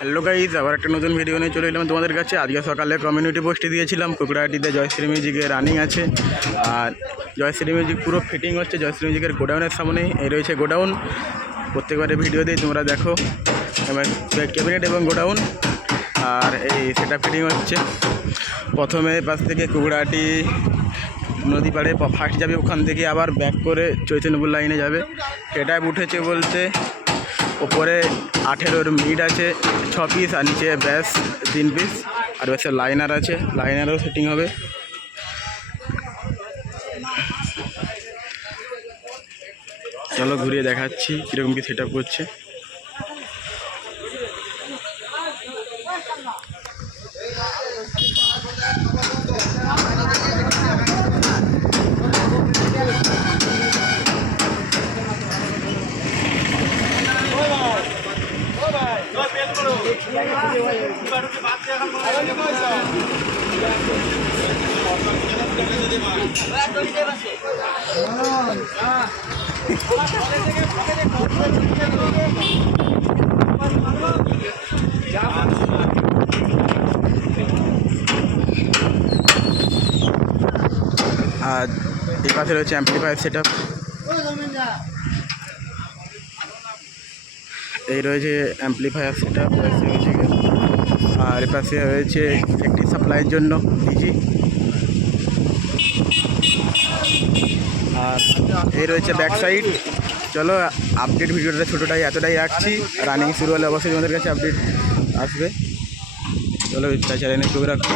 Hello guys, আবার একটা নতুন ভিডিও নিয়ে চলে এলাম তোমাদের কাছে। আজকে সকালে কমিউনিটি পোস্টে দিয়েছিলাম কুকড়াহাটিতে জয়শ্রী মিউজিকের রানিং আছে। আর জয়শ্রী মিউজিক পুরো ফিটিং হচ্ছে জয়শ্রী মিউজিকের গোডাউনের সামনে। এই রয়েছে গোডাউন, প্রত্যেকবারে ভিডিও দিই তোমরা দেখো। ক্যাবিনেট এবং গোডাউন আর এই সেটা ফিটিং হচ্ছে। প্রথমে পাশ থেকে কুকড়াহাটি নদী পাড়ে ফার্স্ট যাবে, ওখান থেকে আবার ব্যাক করে চৈতন্যপুর লাইনে যাবে। সেটা উঠেছে বলতে ওপরে 18 মিড আছে 6 পিস, আর নিচে ব্যাস 3 পিস, আর ব্যাসের লাইনার আছে, লাইনারও সেটিং হবে। চলো ঘুরিয়ে দেখাচ্ছি কীরকম কি সেট আপ করছে। আর এই পাশে রয়েছে অ্যাম্পলিফায়ার সেট আপ। এই রয়েছে অ্যাম্পলিফায়ার সেট আপ, আর এ পাশে রয়েছে একটি সাপ্লাইয়ের জন্য ডিজি। আর এই রয়েছে ব্যাক সাইড। চলো আপডেট ভিডিওটা ছোটোটাই এতটাই রাখছি, রানিং শুরু হলে অবশ্যই তোমাদের কাছে আপডেট আসবে। চলো চ্যানেলে চোখ রাখো।